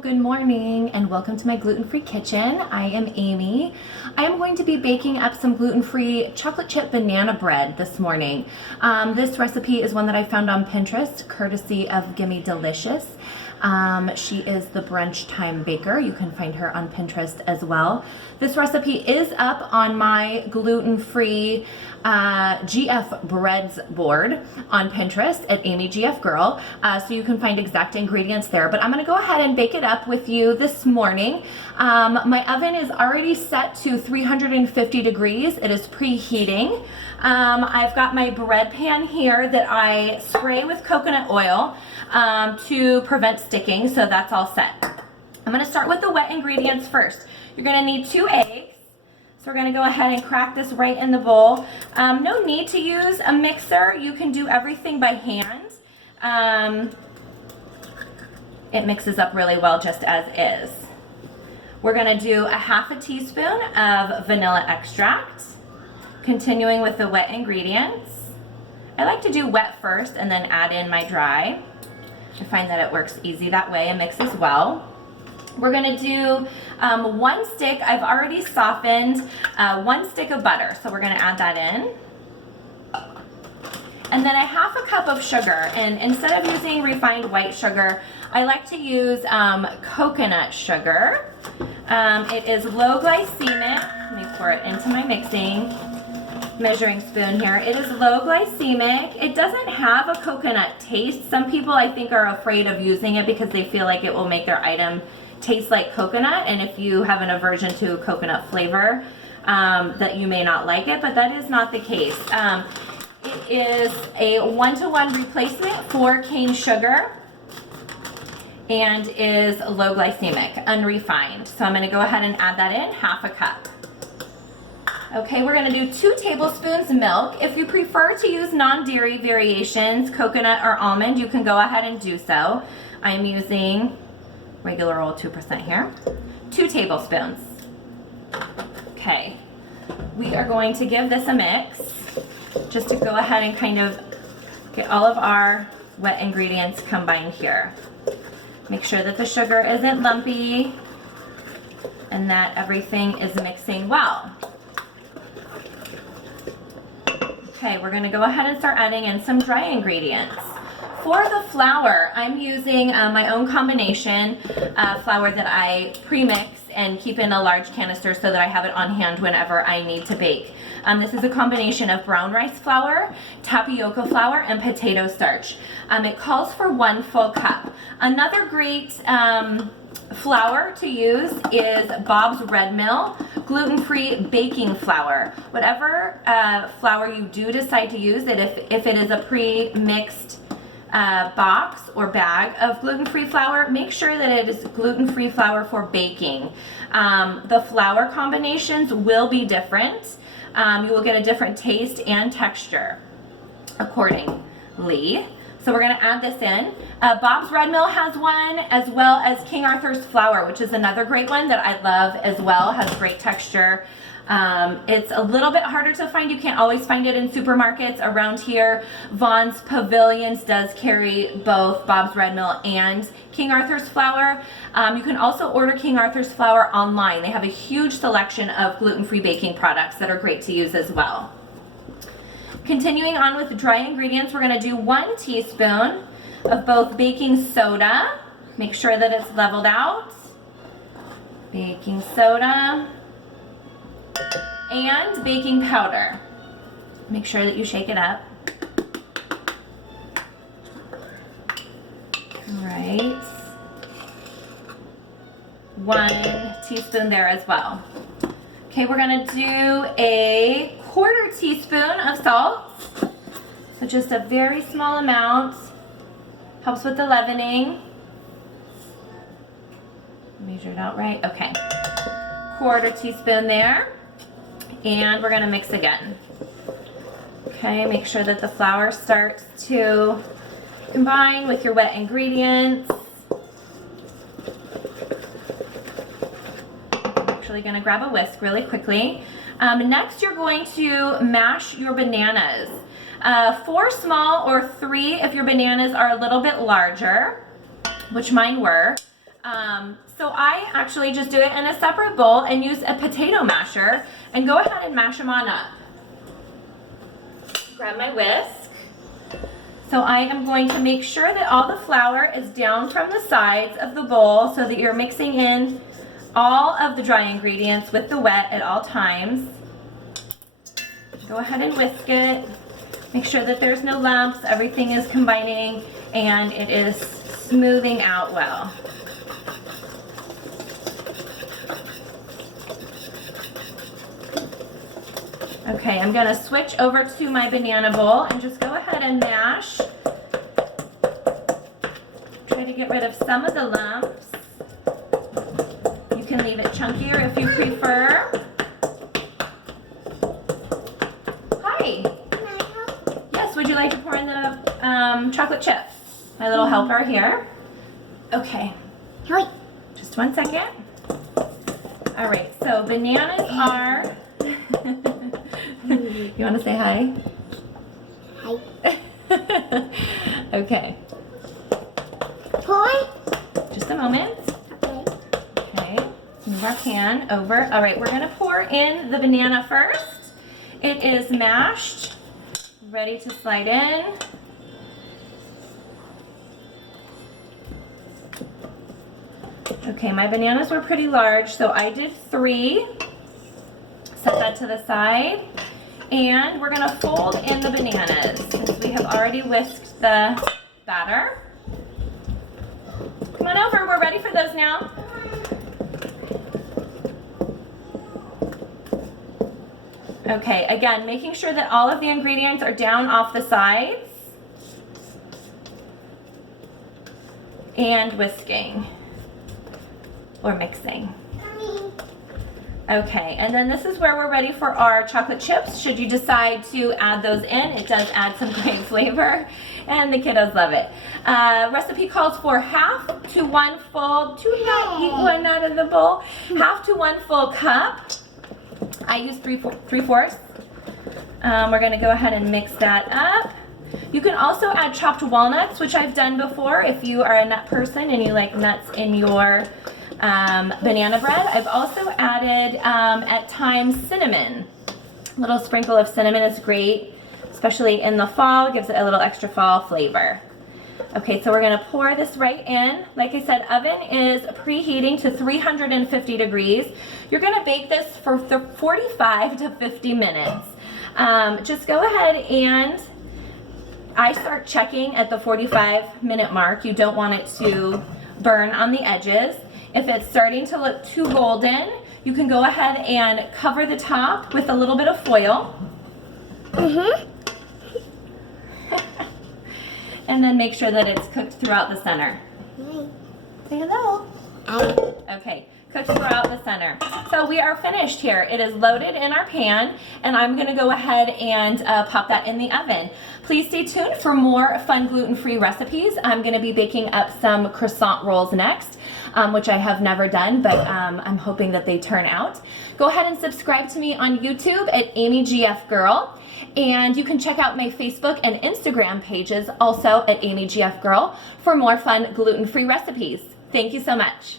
Good morning and welcome to my gluten-free kitchen. I am Amy. I am going to be baking up some gluten-free chocolate chip banana bread this morning. This recipe is one that I found on Pinterest, courtesy of Gimme Delicious. She is the brunch time baker. You can find her on Pinterest as well. This recipe is up on my gluten-free GF breads board on Pinterest at Amy GF Girl, so you can find exact ingredients there. But I'm going to go ahead and bake it up with you this morning. My oven is already set to 350 degrees. It is preheating. I've got my bread pan here that I spray with coconut oil to prevent sticking, so that's all set. I'm going to start with the wet ingredients first. You're going to need 2 eggs. So we're going to go ahead and crack this right in the bowl. No need to use a mixer. You can do everything by hand. It mixes up really well just as is. We're going to do a ½ teaspoon of vanilla extract, continuing with the wet ingredients. I like to do wet first and then add in my dry. I find that it works easy that way and mixes well. We're going to do 1 stick. I've already softened 1 stick of butter, so we're going to add that in. And then a ½ cup of sugar, and instead of using refined white sugar, I like to use coconut sugar. It is low glycemic. Let me pour it into my measuring spoon here. It is low glycemic. It doesn't have a coconut taste. Some people, I think, are afraid of using it because they feel like it will make their item taste like coconut, and if you have an aversion to coconut flavor, that you may not like it, but that is not the case. It is a 1-to-1 replacement for cane sugar and is low glycemic, unrefined. So I'm going to go ahead and add that in, ½ cup. Okay, we're going to do 2 tablespoons milk. If you prefer to use non-dairy variations, coconut or almond, you can go ahead and do so. I'm using regular old 2% here. 2 tablespoons. Okay, we are going to give this a mix just to go ahead and kind of get all of our wet ingredients combined here. Make sure that the sugar isn't lumpy and that everything is mixing well. Okay, we're going to go ahead and start adding in some dry ingredients. For the flour, I'm using my own combination flour that I pre-mix and keep in a large canister so that I have it on hand whenever I need to bake. This is a combination of brown rice flour, tapioca flour, and potato starch. It calls for 1 full cup. Another great flour to use is Bob's Red Mill gluten-free baking flour. Whatever flour you do decide to use, if it is a pre-mixed box or bag of gluten-free flour, make sure that it is gluten-free flour for baking. The flour combinations will be different. You will get a different taste and texture accordingly. So we're going to add this in. Bob's Red Mill has one, as well as King Arthur's flour, which is another great one that I love as well. Has great texture. It's a little bit harder to find. You can't always find it in supermarkets around here. Vaughn's Pavilions does carry both Bob's Red Mill and King Arthur's flour. You can also order King Arthur's flour online. They have a huge selection of gluten-free baking products that are great to use as well. Continuing on with the dry ingredients, we're going to do 1 teaspoon of both baking soda. Make sure that it's leveled out. Baking soda and baking powder. Make sure that you shake it up. All right. 1 teaspoon there as well. Okay, we're going to do a ¼ teaspoon of salt. So just a very small amount. Helps with the leavening. Measure it out right. Okay. ¼ teaspoon there. And we're going to mix again. Okay, make sure that the flour starts to combine with your wet ingredients. I'm actually going to grab a whisk really quickly. Next, you're going to mash your bananas. 4 small or 3 if your bananas are a little bit larger, which mine were. So I actually just do it in a separate bowl and use a potato masher and go ahead and mash them on up. Grab my whisk. So I am going to make sure that all the flour is down from the sides of the bowl so that you're mixing in all of the dry ingredients with the wet at all times. Go ahead and whisk it. Make sure that there's no lumps, everything is combining, and it is smoothing out well. Okay, I'm gonna switch over to my banana bowl and just go ahead and mash. Try to get rid of some of the lumps. You can leave it chunkier if you prefer. Hi. Yes, would you like to pour in the chocolate chip? My little helper here. Okay. Just 1 second. All right, so bananas are... You want to say hi? Hi. Okay. Pour? Just a moment. Okay. Move our pan over. All right, we're going to pour in the banana first. It is mashed, ready to slide in. Okay, my bananas were pretty large, so I did 3. Set that to the side. And we're gonna fold in the bananas since we have already whisked the batter. Come on over, we're ready for those now. Okay, again, making sure that all of the ingredients are down off the sides. And whisking or mixing. Okay, and then this is where we're ready for our chocolate chips. Should you decide to add those in, it does add some great flavor, and the kiddos love it. Recipe calls for half to 1 full, do not eat one out of the bowl, half to 1 full cup. I use 3/4. We're gonna go ahead and mix that up. You can also add chopped walnuts, which I've done before if you are a nut person and you like nuts in your banana bread. I've also added at times cinnamon. A little sprinkle of cinnamon is great, especially in the fall. It gives it a little extra fall flavor. Okay, so we're gonna pour this right in. Like I said, oven is preheating to 350 degrees. You're gonna bake this for 45 to 50 minutes. Just go ahead and I start checking at the 45-minute mark. You don't want it to burn on the edges. If it's starting to look too golden, you can go ahead and cover the top with a little bit of foil. And then make sure that it's cooked throughout the center. Say hello. Okay, cooked throughout the center. So we are finished here. It is loaded in our pan, and I'm gonna go ahead and pop that in the oven. Please stay tuned for more fun gluten-free recipes. I'm gonna be baking up some croissant rolls next, which I have never done, but I'm hoping that they turn out. Go ahead and subscribe to me on YouTube at Amy GF Girl. And you can check out my Facebook and Instagram pages also at Amy GF Girl for more fun gluten-free recipes. Thank you so much.